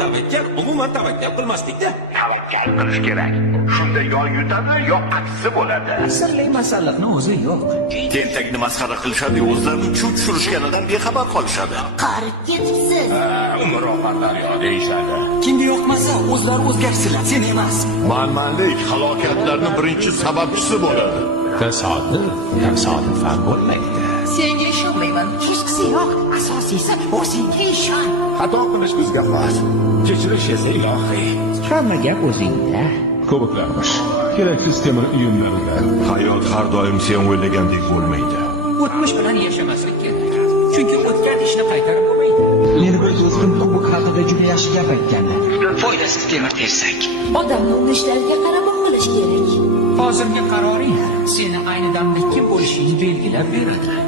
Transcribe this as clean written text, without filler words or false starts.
tavakkal umuman tavakkal qilmaslikda. Tavakkal qilish kerak. Shunda yo yutadi, yo aksi bo'ladi. Sirli masalliqni o'zi yo'q. Tentakni masxara qilishadi, o'zlarini chuv tushirishganidan bexabar qolishadi. Qarib ketibsiz. Umr oqarlar yo deyishadi. Kimga yoqmasa, o'zlari o'zgarsinlar, sen emas. Manmanlik halokatlarning birinchi sababchisi bo'ladi. Tasodifan bo'lmaydi. Senga ishonmayman. Hech qisi yo'q. Asosiysi o'zingga ishon. Xato qilish bizga xos. Kechirish esa ilohiy. Hamma gap o'zingda. Ko'plarmish. Keraksiz temir uyumlarida. Hayot har doim sen o'ylagandek bo'lmaydi. O'tmish bilan yashamaslik kerak. Chunki o'tgan ishni qaytarib bo'lmaydi. Meni bir do'stim bu haqida juda yaxshi gap aytgandi. Foydasiz temir tersak. Odamni urishlariga qarab qilish kerak. Hozirgi qaroring seni ayni damda kim bo'lishingni belgilab beradi.